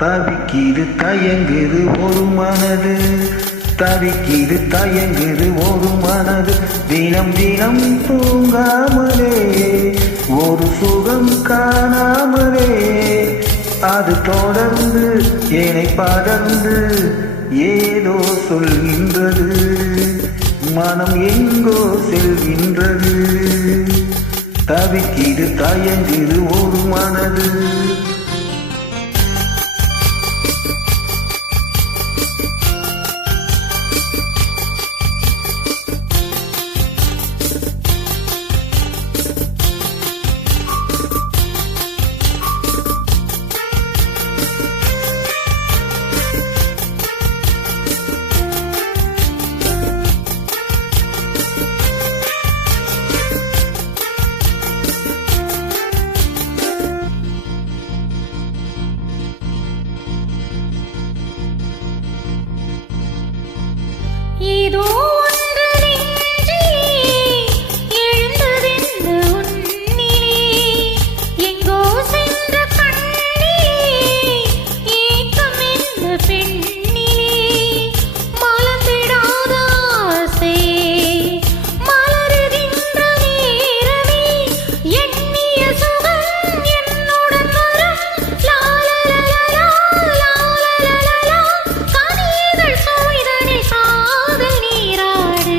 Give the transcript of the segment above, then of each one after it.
தவிக்கிது தயங்குது ஒரு மனது, தவிக்கிது தயங்குது ஒரு மனது, தினம் தினம் தூங்காமலே ஒரு சுகம் காணாமலே, அது தொடர்ந்து என்னை படர்ந்து ஏதோ சொல்கின்றது, மனம் எங்கோ செல்கின்றது. தவிக்கிது தயங்குது ஒரு மனது. ஏதோ ஒன்று நெஞ்சிலே எழுந்ததென்று உன்னிலே, எங்கோ சென்ற கண்ணிலே ஏக்கம் என்ற பெண்ணிலே, மலர்ந்திடாத ஆசை மலருகின்ற நேரமே, எண்ணிய சுகம் என்னுடன் வரும். லாலலலலா லாலலலலா, கனியதழ் சுவைதனில் காதல் நீராடு.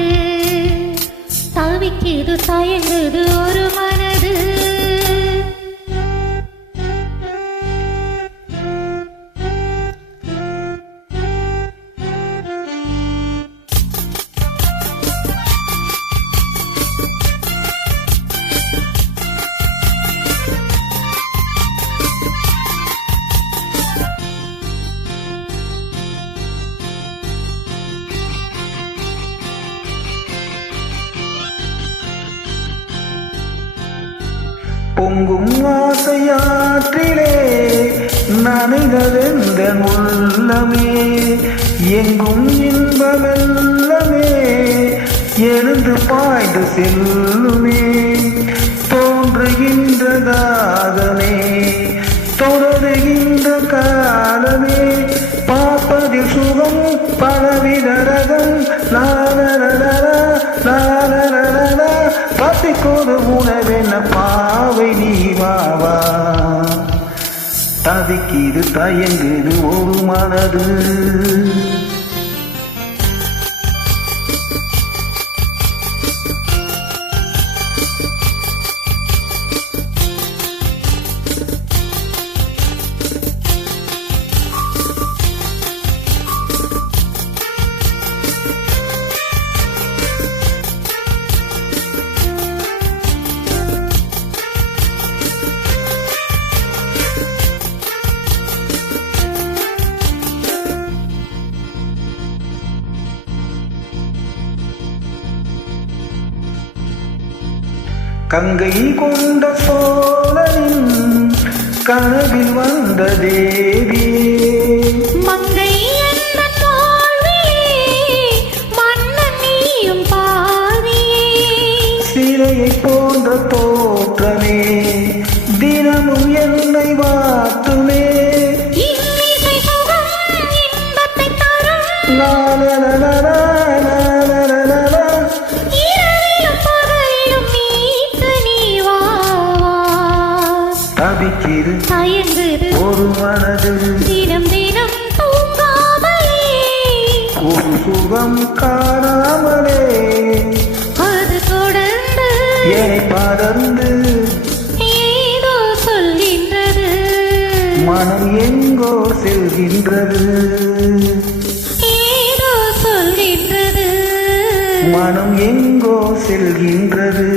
தவிக்கிது தயங்குது ஒரு மனது. பொங்கும் ஆசையாற்றிலே நனைந்ததெந்த உள்ளமே, எங்கும் இன்பமெல்லமே எழுந்து பாய்ந்து செல்லுமே, தோன்றுகின்ற தாகமே தொடருகின்ற காலமே, பார்ப்பதில் சுகம் பலவித ரகம். லாலலலலா லாலலலலா, பசிக்கொரு உணவென்ன பாவை நீ வாவா. தவிக்கிது தயங்குது ஒரு மனது. கங்கை கொண்ட சோழனின் கனவில் வந்த தேவியே, மங்கை என்ற தோல்வியே மன்னன் நீயும் பாதியே, சிலையை போன்ற தோற்றமே தினமும் என்னை வாட்டுமே, இன்னிசை சுகம் இன்பத்தை தரும். லாலலலலா லாலலலலா, இரவிலும் பகலிலும் நீக்கு நீ வா வா. தவிக்கிது தயங்குது ஒரு மனது, தினம் தினம் தூங்காமலே ஒரு சுகம் காணாமலே, அது தொடர்ந்து என்னை படர்ந்து ஏதோ சொல்கின்றது, மனம் எங்கோ செல்கின்றது, ஏதோ சொல்கின்றது, மனம் எங்கோ செல்கின்றது.